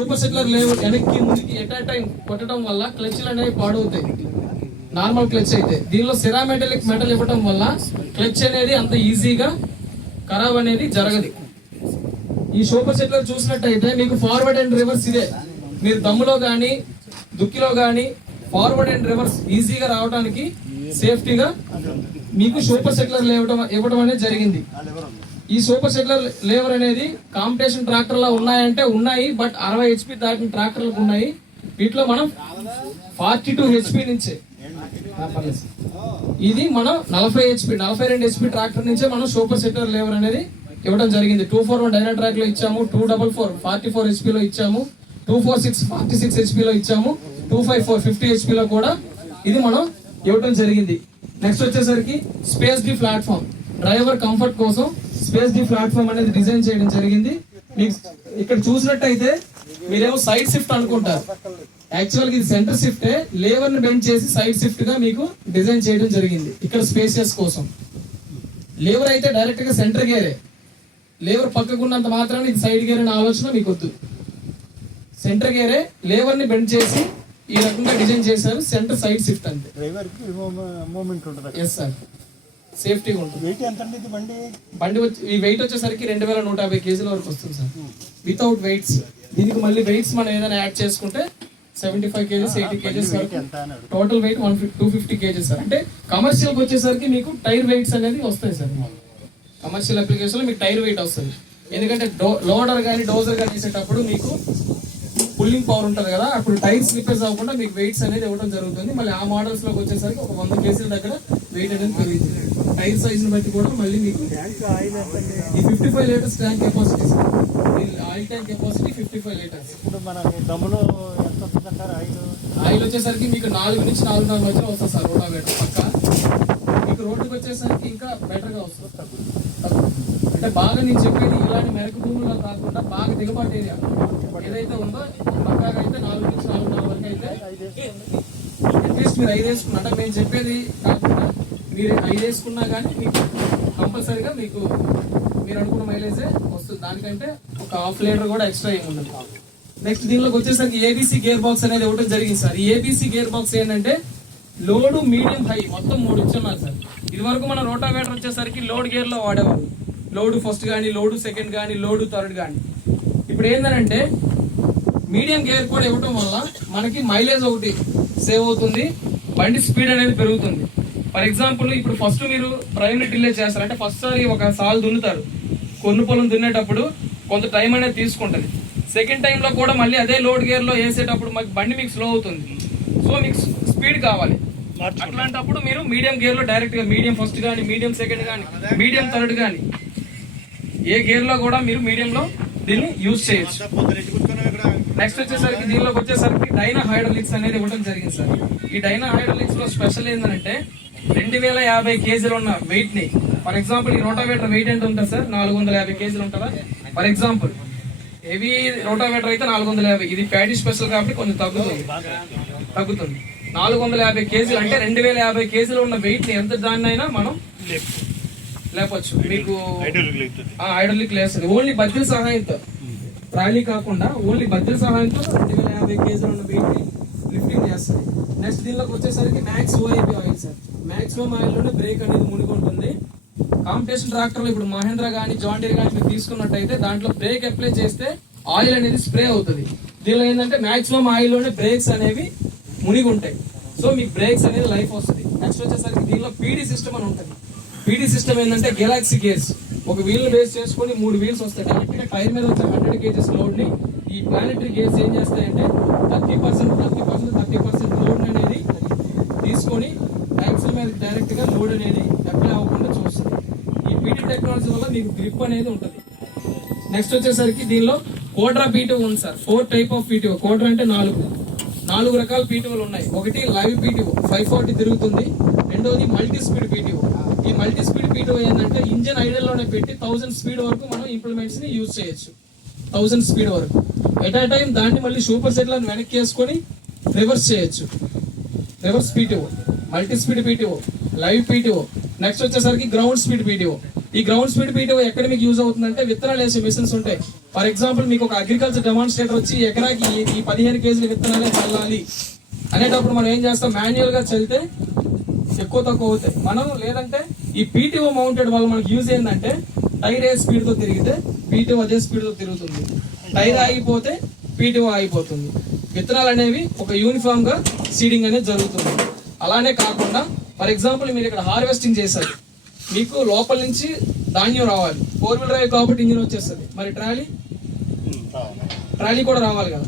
Super settler వెనక్కి ముందుకి at time కొట్టడం వల్ల క్లచ్లు అనేవి పాడవుతాయి. నార్మల్ క్లచ్ అయితే దీనిలో సెరామెటలిక్ మెటల్ ఇవ్వడం వల్ల క్లచ్ అనేది అంత ఈజీగా ఖరాబ్ అనేది జరగదు. ఈ సూపర్ సెట్లర్ చూసినట్టయితే మీకు ఫార్వర్డ్ అండ్ రివర్స్ ఇదే. మీరు దమ్ములో కానీ దుక్కిలో కానీ ఫార్వర్డ్ అండ్ రివర్స్ ఈజీగా రావడానికి సేఫ్టీగా మీకు సూపర్ సెట్లర్ ఇవ్వడం అనేది జరిగింది. ఈ సూపర్ సెట్లర్ లేవర్ అనేది కాంపిటీషన్ ట్రాక్టర్లో ఉన్నాయంటే ఉన్నాయి, బట్ 60 HP దాటిన ట్రాక్టర్లకు ఉన్నాయి. వీటిలో మనం 42 HP నుంచే, ఇది మనం 40 HP 42 HP ట్రాక్టర్ నుంచే మనం సూపర్ సెట్లర్ లేవర్ అనేది ఇవ్వడం జరిగింది. 241 డైనా ట్రాక్ లో ఇచ్చాము, 244 44 HP లో ఇచ్చాము, 246 46 HP లో ఇచ్చాము, 254 50 HP లో కూడా ఇది మనం ఇవ్వడం జరిగింది. నెక్స్ట్ వచ్చేసరికి space the platform, driver comfort కోసం స్పేస్ డి ప్లాట్ఫామ్ అనేది డిజైన్ చేయడం జరిగింది. మీకు ఇక్కడ చూసినట్టయితే మీరేమో సైడ్ షిఫ్ట్ అనుకుంటారు, యాక్చువల్ గా ఇది సెంటర్ షిఫ్టే. లేవర్ ని బెండ్ చేసి సైడ్ షిఫ్ట్ గా మీకు డిజైన్ చేయడం జరిగింది. ఇక్కడ స్పేసియస్ కోసం లేవర్ అయితే డైరెక్ట్ గా సెంటర్ గేరే, లేవర్ పక్కకున్నంత మాత్రాన్ని ఇది సైడ్ గేర్ అనే ఆలోచన మీకు వద్దు. సెంటర్ గేరే, లేవర్ ని బెండ్ చేసి ఈ రకంగా డిజైన్ చేశారు. సెంటర్ సైడ్ షిఫ్ట్ అంతే. ఎస్ సార్, సేఫ్టీగా ఉంటుంది. బండి ఈ వెయిట్ వచ్చేసరికి 2150 kg వరకు వస్తుంది సార్, వితౌట్ వెయిట్స్. దీనికి మళ్ళీ వెయిట్స్ మనం ఏదైనా యాడ్ చేసుకుంటే 75 kg 80 kg వరకు టోటల్ వెయిట్ 250 kg సార్. అంటే కమర్షియల్ వచ్చేసరికి మీకు టైర్ వెయిట్స్ అనేది వస్తాయి సార్. కమర్షియల్ అప్లికేషన్ లో మీకు టైర్ వెయిట్ వస్తుంది. ఎందుకంటే లోడర్ కానీ డోజర్ కానీ వేసేటప్పుడు మీకు పుల్లింగ్ పవర్ ఉంటుంది కదా, అప్పుడు టైర్ స్లిప్పేజ్ అవ్వకుండా మీకు వెయిట్స్ అనేది ఇవ్వడం జరుగుతుంది. మళ్ళీ ఆ మోడల్స్ లోకి వచ్చేసరికి ఒక 100 kg దగ్గర వెయిట్ అనేది పెరుగుతుంది. టైర్ సైజ్ ని బట్టి కూడా మళ్ళీ మీకు ఈ 55 litres tank capacity, oil tank capacity 55 litres. ఇప్పుడు మన దమ్ములో ఎంత వస్తుందంటారు ఆయిల్ వచ్చేసరికి మీకు 4 నుంచి 4.5 మధ్యలో వస్తుంది సార్. రోటావేటర్ పక్క మీకు రోడ్డుకి వచ్చేసరికి ఇంకా బెటర్ గా వస్తుంది. అంటే బాగా నేను చెప్పేది ఇలాంటి మెరకు భూముల్లో కాకుండా బాగా దిగుబాటు ఏరియా ఏదైతే ఉందో పక్కాగా అయితే 4 నుంచి 4.5 వరకు అయితే అట్లీస్ట్ మీరు 5 వేసుకున్నా, అంటే మేము చెప్పేది కాకుండా మీరు 5 వేసుకున్నా కానీ మీకు కంపల్సరీగా మీకు మీరు అనుకున్న మైలేజే వస్తుంది. దానికంటే ఒక 1/2 లీటర్ కూడా ఎక్స్ట్రా ఏమి ఉండదు. నెక్స్ట్ దీనిలోకి వచ్చేసరికి ఏబీసీ గేర్ బాక్స్ అనేది ఇవ్వడం జరిగింది సార్. ఈ ఏబీసీ గేర్ బాక్స్ ఏంటంటే లోడు మీడియం హై మొత్తం 3 ఇచ్చున్నారు సార్. ఇది వరకు మన రోటావేటర్ వచ్చేసరికి లోడ్ గేర్ లో వాడేవాళ్ళు, లోడు ఫస్ట్ కానీ లోడు సెకండ్ కానీ లోడు థర్డ్ కానీ. ఇప్పుడు ఏంటంటే మీడియం గేర్ కూడా ఇవ్వడం వల్ల మనకి మైలేజ్ ఒకటి సేవ్ అవుతుంది, బండి స్పీడ్ అనేది పెరుగుతుంది. ఫర్ ఎగ్జాంపుల్ ఇప్పుడు ఫస్ట్ మీరు ప్రైమరీ టిల్లే చేస్తారు, అంటే ఫస్ట్ సారి ఒక సాల్ దున్నుతారు, కొన్ను పొలం దున్నేటప్పుడు కొంత టైం అనేది తీసుకుంటుంది. సెకండ్ టైంలో కూడా మళ్ళీ అదే లోడ్ గేర్ లో వేసేటప్పుడు బండి మీకు స్లో అవుతుంది. సో మీకు స్పీడ్ కావాలి, అట్లాంటప్పుడు మీరు మీడియం గేర్ లో డైరెక్ట్ గా మీడియం ఫస్ట్ కానీ మీడియం సెకండ్ కానీ మీడియం థర్డ్ కానీ ఏ గేర్ లో కూడా మీరు మీడియం లో దీన్ని యూజ్ చేయొచ్చు. నెక్స్ట్ వచ్చేసరికి దీనిలోకి వచ్చేసరికి డైనా హైడ్రాలిక్స్ అనేది ఇవ్వడం జరిగింది సార్. ఈ డైనా హైడ్రాలిక్స్ లో స్పెషల్ ఏంటంటే 2050 kg ఉన్న వెయిట్ ని, ఫర్ ఎగ్జాంపుల్ ఈ రోటావేటర్ వెయిట్ ఎంత ఉంటుంది సార్, 450 kg ఉంటుందా ఫర్ ఎగ్జాంపుల్. హెవీ రోటావేటర్ అయితే 450, ఇది ప్యాడీ స్పెషల్ కాబట్టి కొంచెం తగ్గుతుంది. 450 kg అంటే 2050 kg ఉన్న వెయిట్ ని ఎంత దాన్నైనా మనం లేపొచ్చు. మీకు హైడ్రాలిక్ లేస్తుంది ఓన్లీ బద్దెల సహాయంతో, ట్రాలీ కాకుండా ఓన్లీ బద్దెల సహాయంతో 2050 kg ఉన్న వెయిట్ ని లిఫ్టింగ్ చేస్తుంది. నెక్స్ట్ దీనిలోకి వచ్చేసరికి max OIP oil sir. Maximum oil లోనే బ్రేక్ అనేది మునిగి ఉంటుంది. కాంపిటీషన్ ట్రాక్టర్లు ఇప్పుడు మహేంద్ర కానీ జాన్ డీర్ కానీ మీరు తీసుకున్నట్టయితే దాంట్లో బ్రేక్ అప్లై చేస్తే ఆయిల్ అనేది స్ప్రే అవుతుంది. దీనిలో ఏంటంటే మాక్సిమం ఆయిల్ లోనే బ్రేక్స్ అనేవి మునిగి ఉంటాయి. సో మీకు బ్రేక్స్ అనేది లైఫ్ వస్తుంది. నెక్స్ట్ వచ్చేసరికి దీనిలో పీడీ సిస్టమ్ అని ఉంటుంది. పీడీ సిస్టమ్ ఏంటంటే గెలాక్సీ గేర్స్, ఒక వీల్ బేస్ చేసుకుని 3 వీల్స్ వస్తాయి. డైరెక్ట్ గా టైర్ మీద వచ్చే 100 kg లోడ్ ని ఈ ప్లానెటరీ గేర్స్ ఏం చేస్తాయంటే 30% లోడ్ అనేది తీసుకొని యాక్సిల్ మీద డైరెక్ట్ గా లోడ్ అనేది అప్లై అవ్వకుండా చూస్తుంది. ఈ పీటీ టెక్నాలజీ వల్ల మీకు గ్రిప్ అనేది ఉంటుంది. నెక్స్ట్ వచ్చేసరికి దీనిలో కోడ్రా పీటీఓ ఉంది sir. 4 type of PTO. Quadra అంటే 4 రకాల పీటీఓలు ఉన్నాయి. ఒకటి లైవ్ పీటీఓ 540 తిరుగుతుంది, రెండోది మల్టీ స్పీడ్ పీటీఓ. ఈ మల్టీ స్పీడ్ పీటీఓ ఏంటంటే ఇంజన్ ఐడల్ లోనే పెట్టి 1000 స్పీడ్ వరకు మనం ఇంప్లిమెంట్స్ ని యూజ్ చేయొచ్చు. 1000 స్పీడ్ వరకు ఎట్ ఆ టైం దాన్ని మళ్ళీ సూపర్ సెట్ లను వెనక్కి వేసుకొని రివర్స్ చేయొచ్చు. Reverse PTO, multi speed PTO, live PTO. Next వచ్చేసరికి గ్రౌండ్ స్పీడ్ పీటీఓ. ఈ గ్రౌండ్ స్పీడ్ పీటీఓ ఎక్కడ మీకు యూజ్ అవుతుందంటే విత్తనాలు వేసే మిషన్స్ ఉంటాయి, ఫర్ ఎగ్జాంపుల్ మీకు ఒక అగ్రికల్చర్ డెమాన్స్ట్రేటర్ వచ్చి ఎకరాకి ఈ 15 కేజీల విత్తనాలే చల్లాలి అనేటప్పుడు మనం ఏం చేస్తాం, మాన్యువల్ గా చల్లితే ఎక్కువ తక్కువ అవుతాయి. మనం లేదంటే ఈ పీటీఓ మౌంటెడ్ వల్ల మనకి యూజ్ ఏంటంటే టైర్ ఏ స్పీడ్ తో తిరిగితే పీటీఓ అదే స్పీడ్ తో తిరుగుతుంది, టైర్ ఆగిపోతే పీటీఓ ఆగిపోతుంది. విత్తనాలు అనేవి ఒక యూనిఫామ్ గా సీడింగ్ అనేది జరుగుతుంది. అలానే కాకుండా ఫర్ ఎగ్జాంపుల్ మీరు ఇక్కడ హార్వెస్టింగ్ చేశారు, మీకు లోపల నుంచి ధాన్యం రావాలి, 4 వీలర్ డ్రైవ్ కాబట్టి ఇంజిన్ వచ్చేస్తుంది, మరి ట్రాలీ కూడా రావాలి కదా.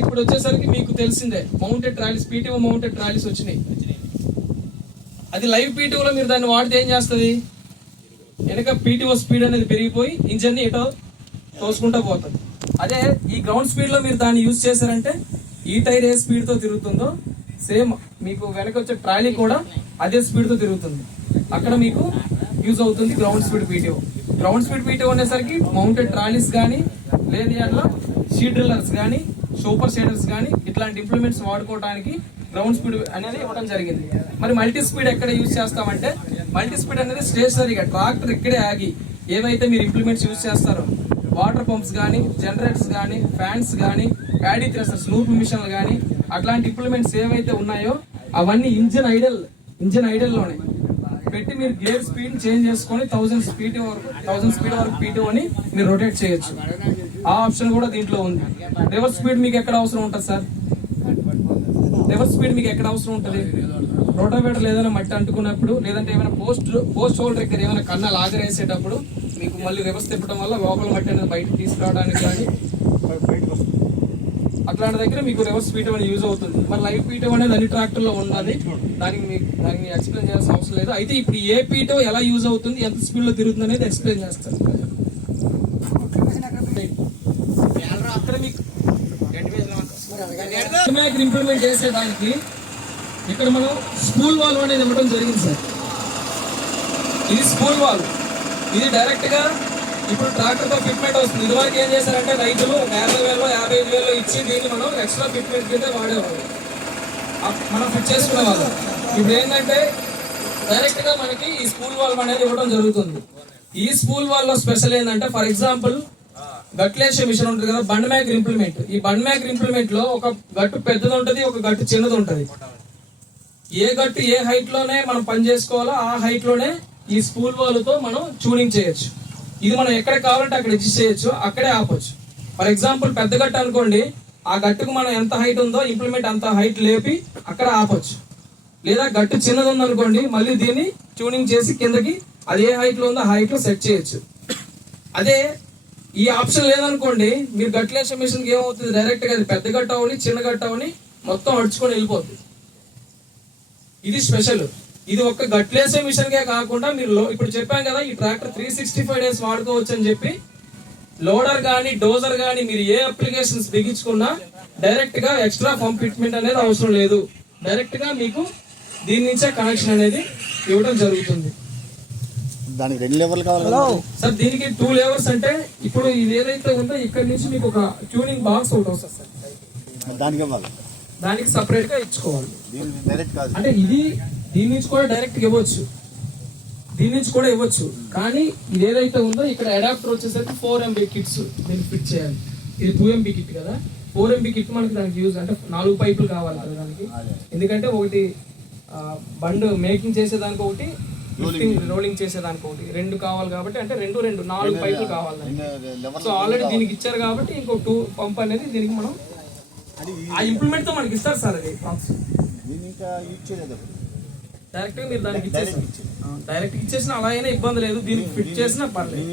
ఇప్పుడు వచ్చేసరికి మీకు తెలిసిందే mounted trolleys, PTO mounted trolleys వచ్చినాయి. అది లైవ్ పీటీఓలో మీరు దాన్ని వాడితే ఏం చేస్తుంది, వెనక పీటీఓ స్పీడ్ అనేది పెరిగిపోయి ఇంజన్ ని ఎటో తోసుకుంటా పోతుంది. అదే ఈ గ్రౌండ్ స్పీడ్ లో మీరు దాన్ని యూజ్ చేశారంటే ఈ టైర్ ఏ స్పీడ్ తో తిరుగుతుందో సేమ్ మీకు వెనక వచ్చే ట్రాలీ కూడా అదే స్పీడ్ తో తిరుగుతుంది. అక్కడ మీకు యూజ్ అవుతుంది ground speed PTO. Ground speed PTO అనేసరికి మౌంటెడ్ ట్రాలీస్ కానీ లేదా అట్లా షీట్ డ్రిల్లర్స్ కానీ సూపర్ షేడర్స్ కానీ ఇట్లాంటి ఇంప్లిమెంట్స్ వాడుకోవడానికి గ్రౌండ్ స్పీడ్ అనేది ఇవ్వడం జరిగింది. మరి మల్టీ స్పీడ్ ఎక్కడ యూజ్ చేస్తామంటే మల్టీ స్పీడ్ అనేది స్టేషనరీగా ట్రాక్టర్ ఇక్కడే ఆగి ఏవైతే మీరు ఇంప్లిమెంట్స్ యూజ్ చేస్తారో వాటర్ పంప్స్ కానీ జనరేటర్స్ కానీ ఫ్యాన్స్ కానీ ప్యాడీ థ్రెషర్స్ స్నూప్ మిషన్లు కానీ అట్లాంటి ఇంప్లిమెంట్స్ ఏవైతే ఉన్నాయో అవన్నీ ఇంజన్ ఐడల్ లోనే పెట్టి మీరు గేర్ స్పీడ్ చేంజ్ చేసుకొని 1000 స్పీడ్ వరకు పీటీఓని మీరు రొటేట్ చేయొచ్చు. ఆ ఆప్షన్ కూడా దీంట్లో ఉంది. రివర్స్ స్పీడ్ మీకు ఎక్కడ అవసరం ఉంటుంది సార్, రివర్స్ స్పీడ్ మీకు ఎక్కడ అవసరం ఉంటుంది, రోటావేటర్ ఏదైనా మట్టి అంటుకున్నప్పుడు లేదంటే ఏమైనా పోస్ట్ హోల్ దగ్గర ఏమైనా కన్నా లాగరేసేటప్పుడు మీకు మళ్ళీ రివర్స్ తిప్పడం వల్ల లోపల మట్టి అనేది బయటకు తీసుకురావడానికి కానీ అట్లాంటి దగ్గర మీకు రివర్స్ పీటీఓ అనేది యూజ్ అవుతుంది. మరి లైవ్ పీటీఓ అనేది అన్ని ట్రాక్టర్ లో ఉన్నది, దానికి ఎక్స్ప్లెయిన్ చేయాల్సిన అవసరం లేదు. అయితే ఇప్పుడు ఏ పీటీఓ ఎలా యూజ్ అవుతుంది, ఎంత స్పీడ్ లో తిరుగుతుంది అనేది ఎక్స్ప్లెయిన్ చేస్తారు. ఇంప్లిమెంట్ చేసేదానికి ఇక్కడ మనం స్పూల్ వాల్వ్ అనేది ఇవ్వడం జరిగింది సార్. ఇది స్పూల్ వాల్వ్, ఇది డైరెక్ట్ గా ఇప్పుడు ట్రాక్టర్ తో ఫిట్మెంట్ వస్తుంది. ఇదివరకు ఏం చేశారంటే రైతులు 50,000 55,000 ఇచ్చి దీన్ని మనం ఎక్స్ట్రా ఫిట్మెంట్ కింద వాడేవాళ్ళు, మనం ఫిట్ చేసుకునే వాళ్ళం. ఇప్పుడు ఏంటంటే డైరెక్ట్ గా మనకి ఈ స్పూల్ వాల్వ్ అనేది ఇవ్వడం జరుగుతుంది. ఈ స్పూల్ వాల్వ్ లో స్పెషల్ ఏంటంటే ఫర్ ఎగ్జాంపుల్ గట్లేసే మిషన్ ఉంటుంది కదా, బండ్ మేకర్ ఇంప్లిమెంట్. ఈ బండ్ మేకర్ ఇంప్లిమెంట్ లో ఒక గట్టు పెద్దది ఉంటది, ఒక గట్టు చిన్నది ఉంటది. ఏ గట్టు ఏ హైట్ లోనే మనం పని చేసుకోవాలో ఆ హైట్ లోనే ఈ స్పూల్ వాల్వ్ తో మనం ట్యూనింగ్ చేయొచ్చు. ఇది మనం ఎక్కడ కావాలంటే అక్కడ అడ్జస్ట్ చేయొచ్చు, అక్కడే ఆపొచ్చు. ఫర్ ఎగ్జాంపుల్ పెద్ద గట్టు అనుకోండి, ఆ గట్టుకు మనం ఎంత హైట్ ఉందో ఇంప్లిమెంట్ అంత హైట్ లేపి అక్కడ ఆపొచ్చు. లేదా గట్టు చిన్నది ఉందనుకోండి, మళ్ళీ దీన్ని ట్యూనింగ్ చేసి కిందకి అది ఏ హైట్ లో ఉందో ఆ హైట్ లో సెట్ చేయొచ్చు. అదే ఈ ఆప్షన్ లేదనుకోండి, మీరు గట్లేసే మిషన్ కి ఏమవుతుంది, డైరెక్ట్ గా అది పెద్ద గట్ట అవని చిన్న గట్ట అవని మొత్తం అడుచుకొని వెళ్ళిపోతుంది. ఇది స్పెషల్. ఇది ఒక్క గట్లేసే మిషన్ కే కాకుండా మీరు ఇప్పుడు చెప్పాం కదా ఈ ట్రాక్టర్ 365 డేస్ వాడుకోవచ్చు అని చెప్పి, లోడర్ గానీ డోజర్ గానీ మీరు ఏ అప్లికేషన్స్ బిగించుకున్నా డైరెక్ట్ గా ఎక్స్ట్రా పంప్ ఫిట్మెంట్ అనేది అవసరం లేదు. డైరెక్ట్ గా మీకు దీని నుంచే కనెక్షన్ అనేది ఇవ్వడం జరుగుతుంది. దానికి 2 లెవెల్ కావాలి సార్. దీనికి 2 లెవెల్స్ అంటే ఇప్పుడు ఇది ఏదైతే ఉందో ఇక్కడ నుంచి మీకు ఒక ట్యూనింగ్ బాక్స్ ఒకటి వస్తుంది సార్, దానికి సపరేట్ గా ఇచ్చుకోవాలి. అంటే ఇది దీని నుంచి కూడా డైరెక్ట్ ఇవ్వచ్చు, దీని నుంచి కూడా ఇవ్వచ్చు. కానీ ఇది ఏదైతే ఉందో ఇక్కడ అడాప్టర్ వచ్చేసరికి 4 MB కిట్స్ దీనికి ఫిట్ చేయాలి. ఇది 2 MB కిట్ కదా, 4 MB కిట్ మనకి దానికి యూజ్ అంటే 4 పైపులు కావాలి కదా దానికి. ఎందుకంటే ఒకటి బండ్ మేకింగ్ చేసేదానికి ఒకటి, రోలింగ్ చేసేదానికి ఒకటి, 2 కావాలి కాబట్టి అంటే 4 పైపులు కావాలి. సో ఆల్రెడీ దీనికి ఇచ్చారు కాబట్టి ఇంకో 2 పంప్ అనేది దీనికి మనం ఆ ఇంప్లిమెంట్ తో మనకి ఇస్తారు సార్. అది పంప్స్ డైరెక్ట్ గా మీరు దానికి ఇచ్చేసి డైరెక్ట్ ఇచ్చేసిన అలా అయినా ఇబ్బంది లేదు, దీనికి ఫిట్ చేసినా పర్లేదు,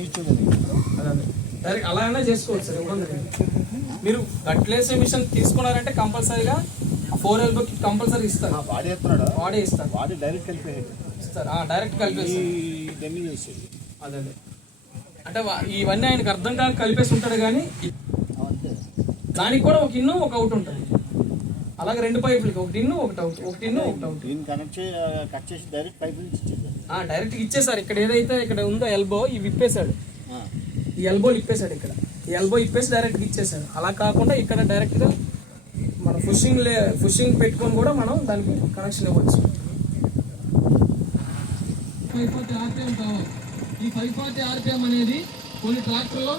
డైరెక్ట్ అలా అయినా చేసుకోవచ్చు సార్, ఇబ్బంది లేదు. మీరు గట్లేసే మిషన్ తీసుకున్నారంటే కంపల్సరీగా 4 LB కంపల్సరీ ఇస్తారు, వాడే ఇస్తారు, డైరెక్ట్ కలిపేస్తారు. అదే అంటే ఇవన్నీ ఆయనకు అర్థం కాక కలిపేసి ఉంటాడు, కానీ దానికి కూడా ఒక ఇన్ను ఒక అవుట్ ఉంటుంది. అలాగే 2 పైపులకి ఒకటి ఇన్ను ఒకటి అవుట్, ఒకటి ఇన్ను ఒకటి అవుట్ డైరెక్ట్ ఇచ్చేసారు. ఇక్కడ ఏదైతే ఇక్కడ ఉందో ఎల్బో ఇవి ఇప్పేశాడు, ఈ ఎల్బోలు ఇప్పేశాడు, ఇక్కడ ఈ ఎల్బో ఇప్పేసి డైరెక్ట్ ఇచ్చేసాడు. అలా కాకుండా ఇక్కడ డైరెక్ట్ గా మన ఫుషింగ్ పెట్టుకొని కూడా మనం దానికి కనెక్షన్ ఇవ్వచ్చు. 540 RPM కావాలి. ఈ 540 RPM అనేది కొన్ని ట్రాక్టర్లో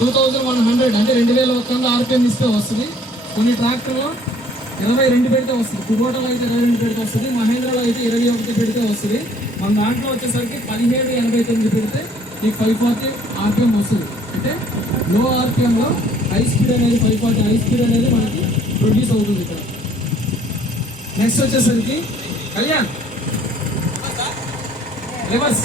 2100 అంటే 2100 ఆర్పిఎం ఇస్తే వస్తుంది. కొన్ని ట్రాక్టర్లో 22 పెడితే వస్తుంది. కుబోటాలో అయితే 22 పెడితే వస్తుంది. మహేంద్రలో అయితే 21 పెడితే వస్తుంది. మన దాంట్లో వచ్చేసరికి 1789 పెడితే మీకు 540 ఆర్పిఎం వస్తుంది. అంటే లో ఆర్పిఎంలో హై స్పీడ్ అనేది 540 హై స్పీడ్ అనేది మనకి ప్రొడ్యూస్ అవుతుంది ఇక్కడ. నెక్స్ట్ వచ్చేసరికి కళ్యాణ్ రివర్స్